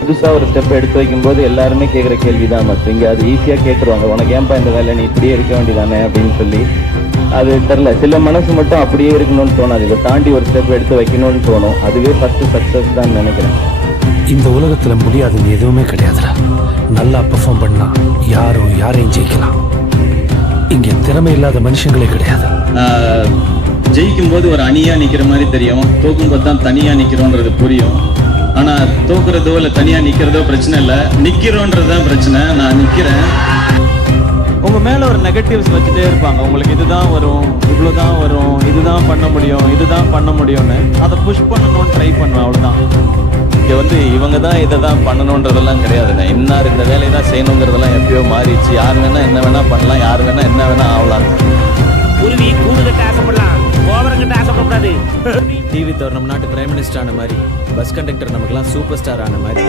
புதுசாக ஒரு ஸ்டெப் எடுத்து வைக்கும்போது எல்லாருமே கேட்குற கேள்வி தான் மற்ற இங்கே அது ஈஸியாக கேட்டுருவாங்க, உனக்கு ஏன்பா இந்த வேலை, நீ இப்படியே இருக்க வேண்டியதானே அப்படின்னு சொல்லி. அது தெரில, சில மனசு மட்டும் அப்படியே இருக்கணும்னு தோணாது, இதை தாண்டி ஒரு ஸ்டெப் எடுத்து வைக்கணும்னு தோணும். அதுவே ஃபஸ்ட்டு சக்ஸஸ் தான் நினைக்கிறேன். இந்த உலகத்துல முடியாதுன்னு எதுவுமே கிடையாதுடா. நல்லா பெர்ஃபார்ம் பண்ணா யாரையும் ஜெயிக்கலாம். இங்க திறமை இல்லாத மனுஷங்களே கிடையாது. ஜெயிக்கும் போது ஒரு அணியா நிக்கிற மாதிரி தெரியும், தோக்கும் போது தான் தனியா நிக்கிறோன்றது புரியும். ஆனா தோக்குறதோ இல்ல தனியா நிக்கிறதோ பிரச்சனை இல்ல, நிக்கிறோன்றதுதான் பிரச்சனை. நான் நிக்கிறேன். உங்க மேல ஒரு நெகட்டிவ்ஸ் வச்சுட்டே இருப்பாங்க, உங்களுக்கு இதுதான் வரும், இவ்வளவுதான் வரும், இதுதான் பண்ண முடியும், இதுதான் பண்ண முடியும்னு. அதை புஷ் பண்ணணும்னு ட்ரை பண்ணுவேன், அவ்வளவுதான். இங்க இவங்க தான் இதை தான் பண்ணணுன்றதெல்லாம் கிடையாதுண்ணே. இன்னார் இந்த வேலையை தான் செய்யணுங்கிறதெல்லாம் எப்பயோ மாறிடுச்சு. யார் வேணா என்ன வேணா பண்ணலாம், யார் வேணா என்ன வேணா ஆகலாம். குருவி கூடு கட்ட ஆசைப்படலாம், கோபுரம் கட்ட ஆசைப்படக்கூடாது. டிவி தவிர நம்ம நாட்டு பிரைம் மினிஸ்டர் ஆன மாதிரி, பஸ் கண்டக்டர் நமக்குலாம் சூப்பர் ஸ்டார் ஆன மாதிரி.